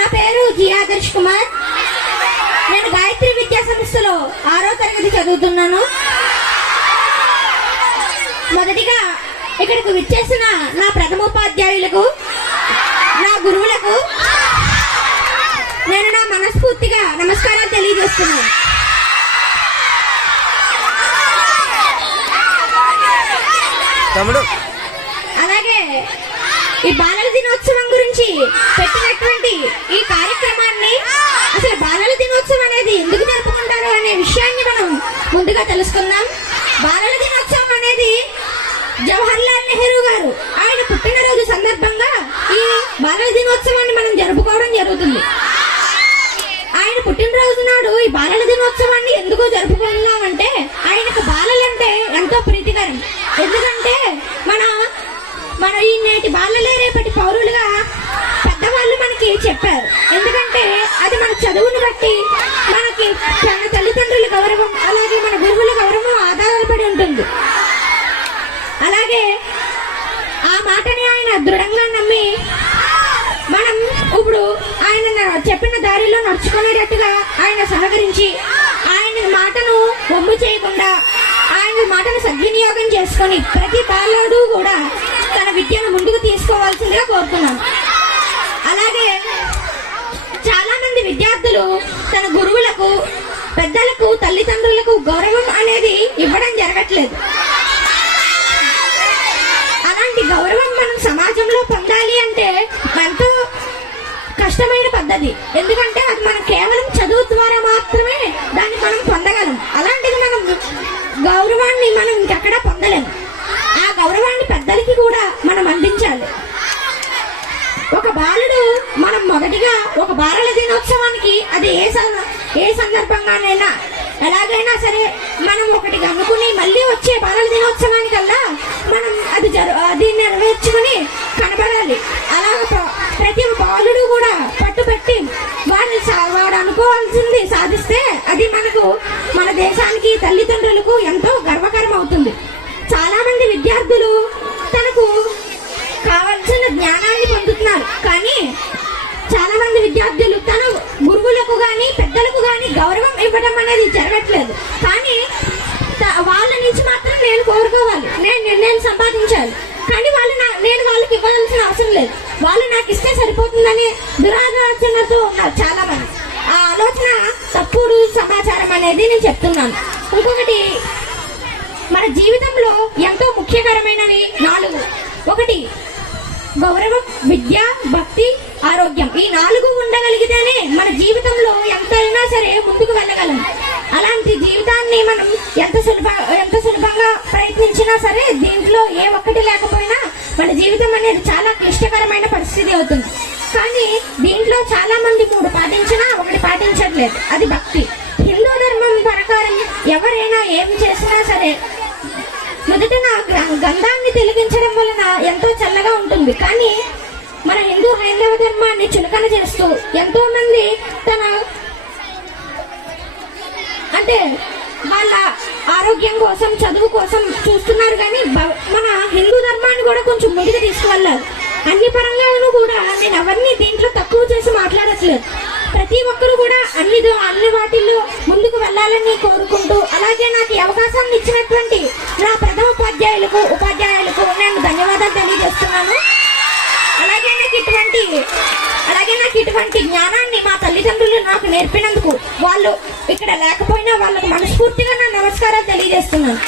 నా పేరు జి ఆదర్శ్ కుమార్. నేను గాయత్రి విద్యా సంస్థలో 6వ తరగతి చదువుతున్నాను. మొదటిగా ఇక్కడికి విచ్చేసిన నా ప్రథమోపాధ్యాయులకు, నా గురువులకు నేను నా మనస్ఫూర్తిగా నమస్కారాలు తెలియజేస్తున్నాను. అలాగే ఈ బాలల దినోత్సవం గురించి పెట్టినటువంటి ఈ కార్యక్రమాన్ని, అసలు బాలల దినోత్సవం అనేది ఎందుకు జరుపుకుంటారు అనే విషయాన్ని మనం ముందుగా తెలుసుకుందాం. బాలల దినోత్సవం అనేది జవహర్లాల్ నెహ్రూ గారు ఆయన పుట్టినరోజు సందర్భంగా ఈ బాలల దినోత్సవాన్ని మనం జరుపుకోవడం జరుగుతుంది. ఆయన పుట్టినరోజు నాడు ఈ బాలల దినోత్సవాన్ని ఎందుకు జరుపుకుందామంటే, ఆయనకు బాలలంటే ఎంతో ప్రీతికరం. ఎందుకంటే మన ఈ నేటి బాలలే రేపటి పౌరులుగా పెద్దవాళ్ళు మనకి చెప్పారు. ఎందుకంటే అది మన చదువును బట్టి మనకి మన తల్లిదండ్రుల గౌరవం, అలాగే మన గురువుల గౌరవం ఆధారపడి ఉంటుంది. అలాగే ఆ మాటని ఆయన దృఢంగా నమ్మి మనం ఇప్పుడు ఆయన చెప్పిన దారిలో నడుచుకునేటట్టుగా ఆయన సహకరించి, ఆయన మాటను వమ్ము చేయకుండా ఆయన మాటను సద్వినియోగం చేసుకొని ప్రతి బాలుడు కూడా తన విద్యను ముందుకు తీసుకోవాల్సిందిగా కోరుతున్నాను. అలాగే చాలా మంది విద్యార్థులు తన గురువులకు, పెద్దలకు, తల్లిదండ్రులకు గౌరవం అనేది ఇవ్వడం జరగట్లేదు. అలాంటి గౌరవం మనం సమాజంలో పొందాలి అంటే ఎంతో కష్టమైన పద్ధతి. ఎందుకంటే అది మనం కేవలం చదువు ద్వారా మాత్రమే దాన్ని మనం పొందగలం. అలాంటిది మనం గౌరవాన్ని మనం ఇంకెక్కడా పొందలేము. ఆ గౌరవాన్ని పెద్దలకి కూడా మనం అందించాలి. ఒక బాలుడు మనం మొదటిగా ఒక బాలల దినోత్సవానికి అది ఏ సందర్భంగానైనా ఎలాగైనా సరే మనం ఒకటి అనుకుని మళ్ళీ వచ్చే బాలల దినోత్సవానికల్లా మనం అది నెరవేర్చుకుని కనబడాలి. అలా ప్రతి బాలుడు కూడా పట్టుబట్టి వాడు అనుకోవాల్సింది సాధిస్తే అది మన దేశానికి, తల్లిదండ్రులకు ఎంతో గర్వకారం అవుతుంది. చాలా మంది విద్యార్థులు తనకు కావాల్సిన జ్ఞానాన్ని పొందుతున్నారు, కానీ చాలా మంది విద్యార్థులు తన గురువులకు గాని పెద్దలకు గాని గౌరవం ఇవ్వడం అనేది జరగట్లేదు. కానీ వాళ్ళ నుంచి మాత్రం నేను కోరుకోవాలి, నేను సంపాదించాలి, కానీ నేను వాళ్ళకి ఇవ్వాల్సిన అవసరం లేదు, వాళ్ళు నాకు ఇస్తే సరిపోతుందని దురాలోచనతో ఉన్నారు చాలా మంది. ఆ ఆలోచన తప్పుడు సమాచారం అనేది నేను చెప్తున్నాను. ఇంకొకటి, మన జీవితంలో ఎంతో ముఖ్యకరమైనవి 4. ఒకటి గౌరవం, విద్య, భక్తి, ఆరోగ్యం. ఈ 4 ఉండగలిగితేనే మన జీవితంలో ఎంతైనా సరే ముందుకు వెళ్ళగలం. అలాంటి జీవితాన్ని మనం ఎంత సులభంగా ప్రయత్నించినా సరే దీంట్లో ఏ ఒక్కటి లేకపోయినా మన జీవితం అనేది చాలా క్లిష్టకరమైన పరిస్థితి అవుతుంది. కానీ దీంట్లో చాలా మంది 3 పాటించినా 1 పాటించట్లేదు, అది భక్తి. హిందూ ధర్మం ప్రకారం ఎవరైనా ఏం చేసినా సరే మొదట గంధాన్ని తిలకించడం వలన ఎంతో చల్లగా ఉంటుంది. కానీ మన హైందవ ధర్మాన్ని చులకన చేస్తూ ఎంతో మంది వాళ్ళ ఆరోగ్యం కోసం, చదువు కోసం చూస్తున్నారు. కానీ మన హిందూ ధర్మాన్ని కూడా కొంచెం ముందుకు తీసుకువెళ్ళాలి. అన్ని పరంగాను కూడా నేను ఎవరిని దీంట్లో తక్కువ చేసి మాట్లాడట్లేదు. ప్రతి ఒక్కరు కూడా అన్ని వాటిల్లో ముందుకు వెళ్ళాలని కోరుకుంటూ, అలాగే నాకు ఈ అవకాశాన్ని ఇచ్చినటువంటి నా ప్రథమోపాధ్యాయులకు, ఉపాధ్యాయులకు నేను ధన్యవాదాలు తెలియజేస్తున్నాను. అలాగే నాకు ఇటువంటి జ్ఞానాన్ని మా తల్లిదండ్రులు నాకు నేర్పినందుకు వాళ్ళు ఇక్కడ లేకపోయినా వాళ్ళకు మనస్ఫూర్తిగా నా నమస్కారాలు తెలియజేస్తున్నాను.